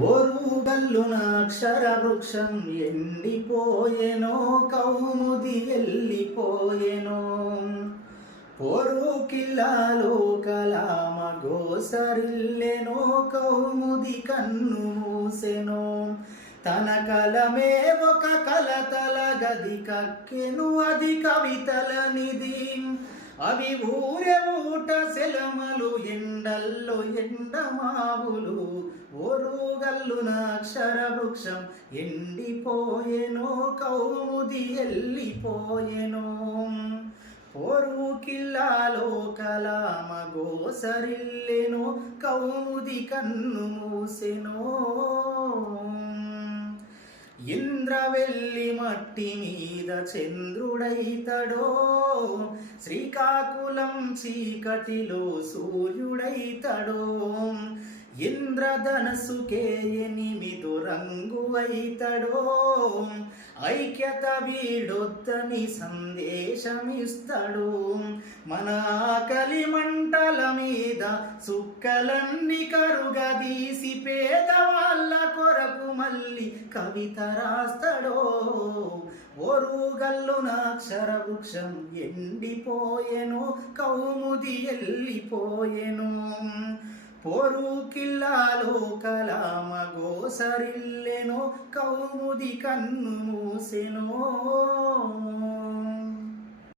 ఓరుగల్లున అక్షర వృక్షం ఎండిపోయెనో, కౌముది ఎల్లిపోయెనో. పోరుకిల్లాలో కలామ గోసరిల్లెనో, కౌముది కన్ను మూసెనో. తన కలమే ఒక కలతల గది కక్కెను, అది కవితల నిధి. అవి ఊరే ఊట సెలమలు, ఎండల్లో ఎండమావులు. ఓరుగల్లున అక్షర వృక్షం ఎండిపోయెనో, కౌముది ఎల్లిపోయెనో. పోరుకిల్లాలో కలామ గోసరిల్లెనో, కౌముది కన్ను మూసెనో. ఇంద్రవెల్లి మట్టి మీద చంద్రుడైతడో, శ్రీకాకుళం చీకటిలో సూర్యుడైతడో. ఇంద్రధనసుకే 8 రంగు అయితడో, ఐక్యత వీడొద్దని సందేశమిస్తడు. మన ఆకలి మంటల మీద సుక్కలన్నీ కరుగదీసి పేదవాళ్ళ కొరకు మళ్ళీ కవిత రాస్తడో. ఓరుగల్లున అక్షర వృక్షం ఎండిపోయెనో, కౌముది ఎల్లిపోయెనో. పోరుకిల్లాలో కలామ గోసరిల్లెనో, కౌముది కన్ను మూసెనో.